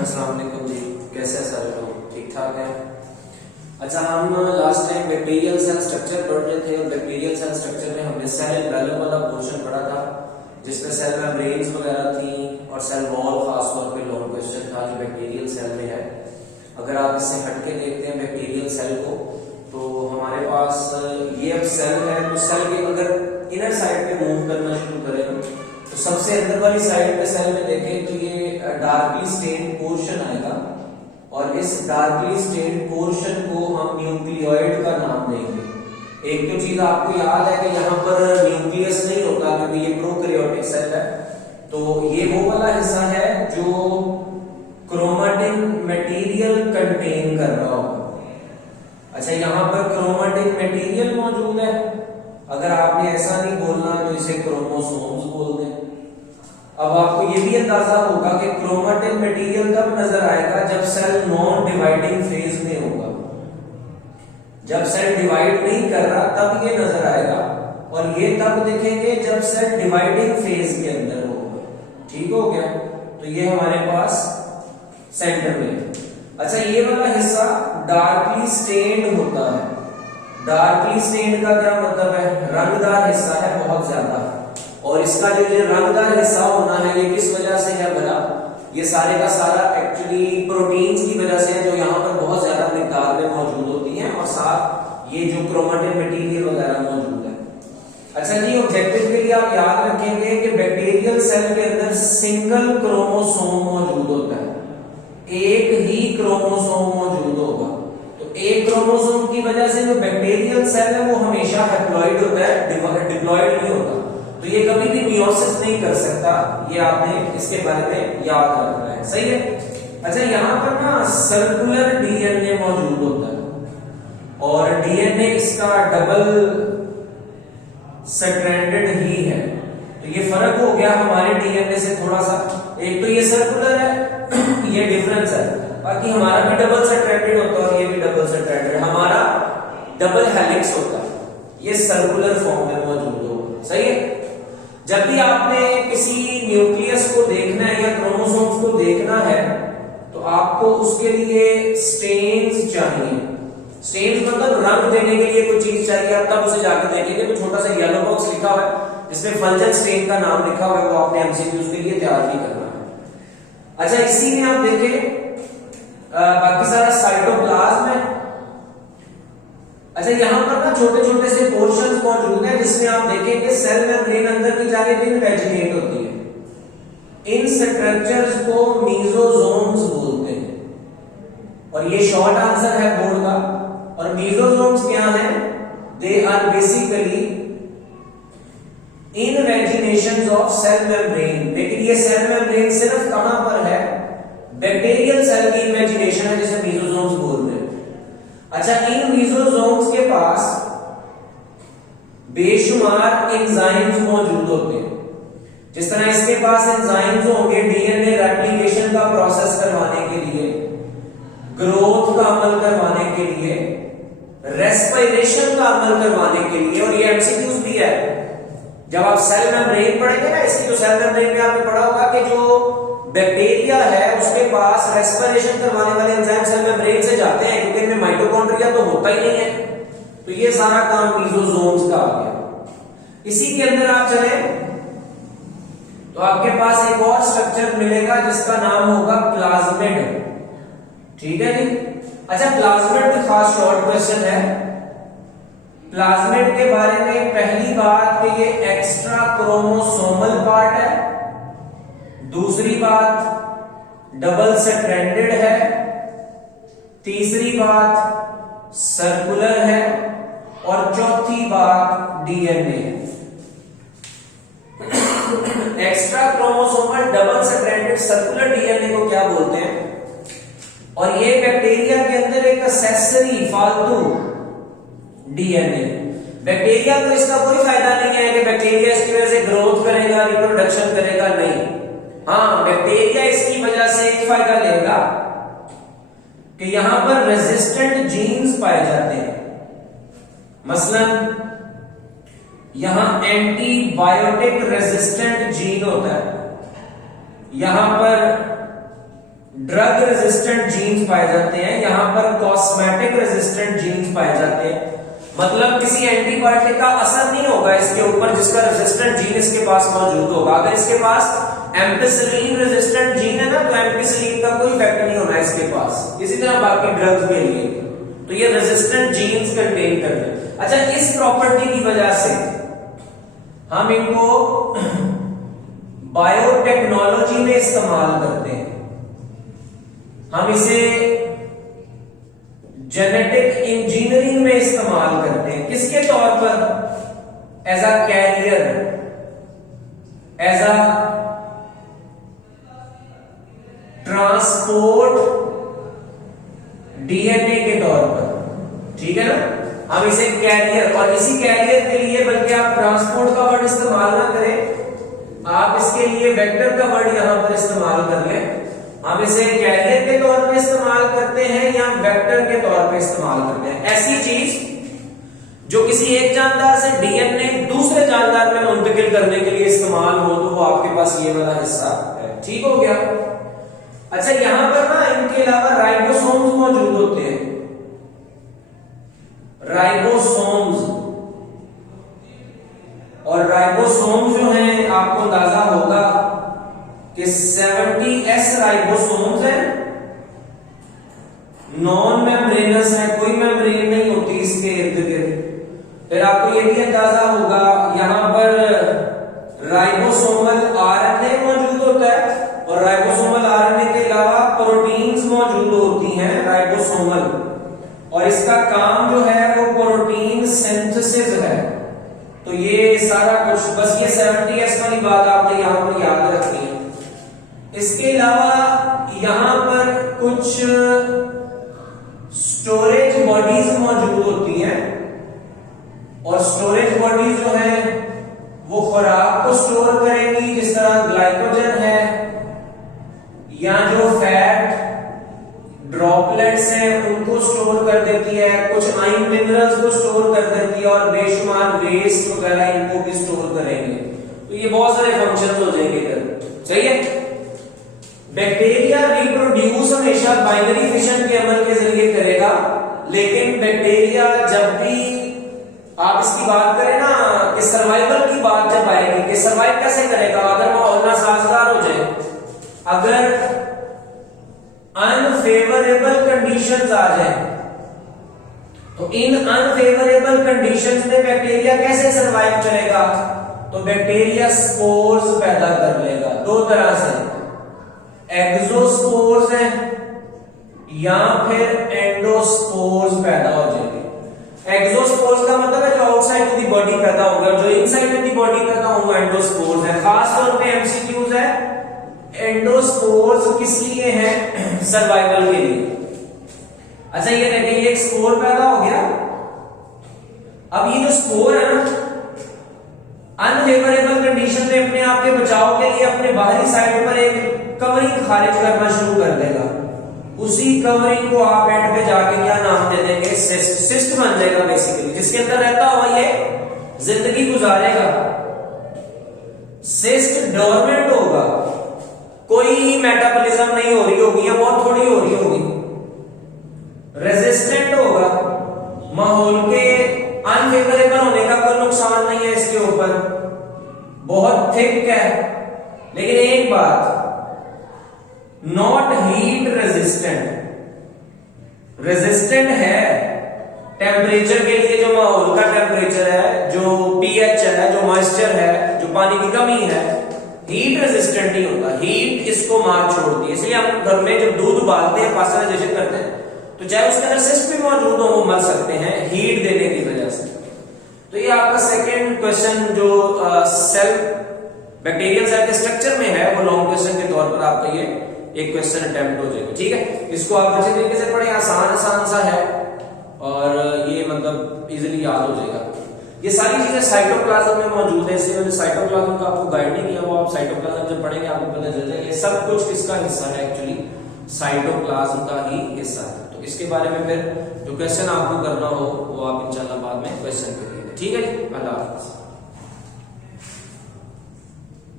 अस्सलाम वालेकुम जी, कैसे हैं सारे लोग? ठीक ठाक हैं? अच्छा, हम last time bacterial cell structure पढ़ रहे थे और बैक्टीरियल सेल स्ट्रक्चर में हमने सेल एम्ब्रेलम वाला पोर्शन पढ़ा था जिसमें सेल मेम्ब्रेन्स वगैरह थी और सेल वॉल खास तौर पे लॉन्ग क्वेश्चन था जो बैक्टीरियल सेल में है। अगर आप इससे हटके देखते हैं बैक्टीरियल सेल को तो हमारे पास ये अब सेल है, तो सेल के अगर इनर साइड पे मूव करना शुरू करें तो सबसे अंदर वाली साइड पे सेल में देखें तो ये डार्कली स्टेन्ड पोर्शन आएगा और इस डार्कली स्टेन्ड पोर्शन को हम न्यूक्लियोइड का नाम देंगे। एक तो चीज आपको याद है कि यहाँ पर न्यूक्लियस नहीं होता क्योंकि ये प्रोकैरियोटिक सेल है, तो ये वो वाला हिस्सा है जो क्रोमेटिन मटेरियल कंटेन कर रहा होगा। अच्छा, यहाँ पर क्रोमेटिन मटेरियल मौजूद है। अगर आपने ऐसा नहीं बोलना तो इसे क्रोमोसोम्स बोल दें। अब आपको ये भी अंदाजा होगा कि क्रोमेटिन मटेरियल तब नजर आएगा जब सेल नॉन डिवाइडिंग फेज में होगा। जब सेल डिवाइड नहीं कर रहा तब ये नजर आएगा और ये तब दिखेंगे जब सेल डिवाइडिंग फेज के अंदर होगा। ठीक हो गया? तो ये हमारे पास सेंटर में। अच्छा, ये वाला हिस्सा डार्कली स्टेन्ड होता है। डार्कली स्टेन्ड का क्या मतलब है? रंगदार हिस्सा है बहुत ज्यादा। और इसका जो ये रंगदार हिस्सा होना है ये किस वजह से है भला? ये सारे का सारा एक्चुअली प्रोटीन्स की वजह से है जो यहाँ पर बहुत ज्यादा मिकदार में मौजूद होती हैं और साथ ये जो क्रोमेटिन मटेरियल वगैरह मौजूद है। अच्छा जी, ऑब्जेक्टिव के लिए आप याद रखेंगे कि बैक्टीरियल सेल के अंदर सिंगल क्रोमोसोम मौजूद होता है, एक ही क्रोमोसोम मौजूद होगा। तो एक क्रोमोसोम की वजह से जो बैक्टीरियल सेल है वो हमेशा हैप्लॉइड होता है, डिप्लॉइड नहीं होता। तो ये कभी भी मियोसिस नहीं कर सकता, ये आपने इसके बारे में याद रखना है। सही है? अच्छा, यहाँ पर ना सर्कुलर डीएनए मौजूद होता है और डीएनए इसका डबल स्ट्रैंडेड ही है। तो ये फर्क हो गया हमारे डीएनए से थोड़ा सा। एक तो ये सर्कुलर है ये डिफरेंस है, बाकी हमारा भी डबल स्ट्रैंडेड होता है और ये भी डबल स्ट्रैंडेड। हमारा डबल हेलिक्स होता है, ये सर्कुलर फॉर्म में मौजूद होगा। सही है? जब भी आपने किसी न्यूक्लियस को देखना है या क्रोमोसोम्स को देखना है तो आपको उसके लिए स्टेन्स चाहिए। स्टेन्स मतलब रंग देने के लिए कोई चीज चाहिए। आप तब उसे जाकर देखेंगे तो छोटा सा येलो बॉक्स लिखा हुआ है जिसमें फल्जन स्टेन का नाम लिखा हुआ है, वो आपने एमसीक्यूज के लिए तैयार भी करना है। अच्छा, इसी में आप देखें बाकी सारा साइटोप्लाज्म है। अच्छा, यहाँ पर ना छोटे छोटे से पोर्शंस मौजूद हैं जिसमें आप देखेंगे सेल मेम्ब्रेन अंदर की जानिब इनवेजिनेट होती है। इन स्ट्रक्चर्स को मीजोसोम्स बोलते हैं और ये शॉर्ट आंसर है बोर्ड का। और मीजोसोम्स क्या हैं? They are basically invaginations of cell membrane. लेकिन ये सेल मेम्ब्रेन सिर्फ कहां पर है? बैक्टीरियल सेल की इन्वेजिनेशन है जिसे मीजोसोम्स बोल रहे हैं। अच्छा, इन मीजोसोम्स के पास बेशुमार एंजाइम्स मौजूद होते हैं। जिस तरह इसके पास एंजाइम्स होंगे डीएनए रेप्लिकेशन का प्रोसेस करवाने के लिए, ग्रोथ का अमल करवाने के लिए, रेस्पिरेशन का अमल करवाने के लिए। और ये एमसीक्यूज भी है। जब आप सेल मेम्ब्रेन पढ़ेंगे ना, इसकी जो सेल मेम्ब्रेन में आपने पढ़ा होगा कि जो बैक्टीरिया है उसके पास रेस्पिरेशन करवाने वाले एंजाइम सेल मेम्ब्रेन से जाते हैं क्योंकि इनमें माइटोकॉन्ड्रिया तो होता ही नहीं है। तो ये सारा काम मीजोसोम्स का आ गया। इसी के अंदर आप चले तो आपके पास एक और स्ट्रक्चर मिलेगा जिसका नाम होगा प्लाज्मिड। ठीक है जी? अच्छा, प्लाज्मिड में खास शॉर्ट क्वेश्चन है। प्लाज्मिड के बारे में पहली बात कि ये एक्स्ट्रा क्रोमोसोमल पार्ट है, दूसरी बात डबल स्ट्रैंडेड है, तीसरी बात सर्कुलर है और चौथी बात डीएनए है। Extra chromosomal double stranded circular DNA को क्या बोलते हैं? और ये बैक्टीरिया के अंदर एक एक्सेसरी फालतू डीएनए। बैक्टीरिया को इसका कोई फायदा नहीं है कि बैक्टीरिया इसकी वजह से ग्रोथ करेगा, रिप्रोडक्शन करेगा, नहीं। हाँ, बैक्टीरिया इसकी वजह से एक फायदा लेगा कि यहां पर रेजिस्टेंट जीन्स पाए जाते हैं। मसलन यहां एंटीबायोटिक रेजिस्टेंट जीन होता है, यहां पर ड्रग रेजिस्टेंट जीन्स पाए जाते हैं, यहां पर कॉस्मेटिक रेजिस्टेंट जीन्स पाए जाते हैं। मतलब किसी एंटीबायोटिक का असर नहीं होगा इसके ऊपर जिसका रेजिस्टेंट जीन इसके पास मौजूद होगा। अगर इसके पास एम्पिसिलिन रेजिस्टेंट जीन है ना, तो एम्पिसिलिन का कोई इफेक्ट नहीं होना इसके पास। इसी तरह बाकी ड्रग्स के लिए तो ये रेजिस्टेंट जीन्स कंटेन करते हैं। अच्छा, इस प्रॉपर्टी की वजह से हम इनको बायोटेक्नोलॉजी में इस्तेमाल करते हैं। हम इसे जेनेटिक इंजीनियरिंग में इस्तेमाल करते हैं। किसके तौर पर? As a carrier, as a transport DNA के तौर पर। ठीक है ना, हम इसे कैरियर, और इसी कैरियर के लिए बल्कि आप ट्रांसपोर्ट का वर्ड इस्तेमाल ना करें, आप इसके लिए वेक्टर का वर्ड यहां पर इस्तेमाल कर लें। हम इसे कैरियर के तौर पे इस्तेमाल करते हैं या वेक्टर के तौर पे इस्तेमाल करते हैं। ऐसी चीज जो किसी एक जानदार से डीएनए दूसरे जानदार में मुंतकिल करने के लिए इस्तेमाल हो, तो वो आपके पास ये वाला हिस्सा है। ठीक हो गया। अच्छा, यहां पर ना इनके अलावा राइबोसोम्स मौजूद होते हैं। राइबोसोम्स, और राइबोसोम जो है आपको अंदाजा होगा कि 70S राइबोसोम्स हैं, नॉन मेम्ब्रेनस है, कोई मेम्ब्रेन नहीं होती इसके इर्द गिर्द। फिर आपको ये भी अंदाजा होगा यहां पर राइबोसोमल आरएनए मौजूद होता है, और राइबोसोमल आरएनए के अलावा प्रोटीन्स मौजूद होती हैं राइबोसोमल, और इसका काम जो है वो प्रोटीन सिंथेसिस है। तो ये सारा कुछ, बस ये 70S वाली बात आपने यहां पर याद रखनी है। इसके अलावा यहां पर कुछ स्टोरेज बॉडीज मौजूद होती हैं, और स्टोरेज बॉडीज जो है वो खुराक को स्टोर करेंगी, जिस तरह ग्लाइकोजन है, या जो फैट ड्रॉपलेट्स हैं उनको स्टोर कर देती है, कुछ आयन मिनरल्स को स्टोर कर देती है, और बेशुमार वेस्ट वगैरह इनको भी स्टोर करेंगे। तो ये बहुत सारे फंक्शंस हो जाएंगे इधर। सही है। बैक्टीरिया रिप्रोड्यूस हमेशा बाइनरी फिशन के अमल के जरिए करेगा, लेकिन बैक्टीरिया जब भी आप इसकी बात करें ना कि सर्वाइवल की बात जब आएगी कि सर्वाइव कैसे करेगा, अगर माहौल नासाजगार हो जाए, अगर अनफेवरेबल कंडीशंस आ जाए, तो इन अनफेवरेबल कंडीशंस में बैक्टीरिया कैसे सर्वाइव करेगा? तो बैक्टीरिया स्पोर्स पैदा कर लेगा दो तरह से, एक्सोस्पोर्स है या फिर एंडोस्पोर्स पैदा हो जाएंगे। एक्सोस्पोर्स का मतलब है जो आउटसाइड ऑफ द बॉडी पैदा होगा, जो इनसाइड ऑफ द बॉडी पैदा होगा एंडोस्पोर्स है। खास तौर पे एमसीक्यूज है, एंडोस्पोर्स किस लिए है? सर्वाइवल के लिए। अच्छा, ये देखिए, ये एक स्पोर पैदा हो गया। अब ये जो स्पोर है ना, अनफेवरेबल कंडीशन में अपने आप के बचाव के लिए अपने बाहरी साइड पर एक कवरिंग खारिज करना शुरू कर देगा। उसी कवरिंग को आप एंड पे जाके क्या नाम दे देंगे? सिस्ट। सिस्ट बन जाएगा बेसिकली, जिसके अंदर रहता हुआ ये जिंदगी गुजारेगा। सिस्ट डोरमेंट होगा, कोई मेटाबॉलिज्म नहीं हो रही होगी या बहुत थोड़ी हो रही होगी। रेजिस्टेंट होगा, माहौल के अनफेवरेबल होने का कोई नुकसान नहीं है इसके ऊपर, बहुत थिक है। लेकिन एक बात, नॉट हीट रेजिस्टेंट। रेजिस्टेंट है टेम्परेचर के लिए, जो माहौल का टेम्परेचर है, जो पीएच है, जो मॉइस्चर है, जो पानी की कमी है, हीट रेजिस्टेंट नहीं होता। हीट इसको मार छोड़ती है। इसलिए हम घर में जब दूध उबालते हैं, पास्चराइजेशन करते हैं, तो चाहे उसके अंदर सिस्ट भी मौजूद हो, वो मर सकते हैं हीट देने की वजह से। तो ये आपका सेकंड क्वेश्चन जो सेल बैक्टीरियल सेल के स्ट्रक्चर में है, वो लॉन्ग क्वेश्चन के तौर पर आपका ये एक क्वेश्चन अटेम्प्ट हो जाएगा। ठीक है, इसको आप अच्छे तरीके से पढ़ें, आसान सा है और ये मतलब इजीली याद हो जाएगा। ये सारी चीजें साइटोप्लाज्म में मौजूद है, इसलिए मैंने साइटोप्लाज्म का आपको गाइड नहीं किया, वो आप साइटोप्लाज्म जब पढ़ेंगे आपको पता चल जाएगा। ये सब कुछ किसका हिस्सा है? एक्चुअली साइटोप्लाज्म का ही हिस्सा है। तो इसके बारे में फिर जो क्वेश्चन आपको करना हो वो आप इंशाल्लाह बाद में क्वेश्चन करिएगा। ठीक है जी, अल्लाह हाफिज़।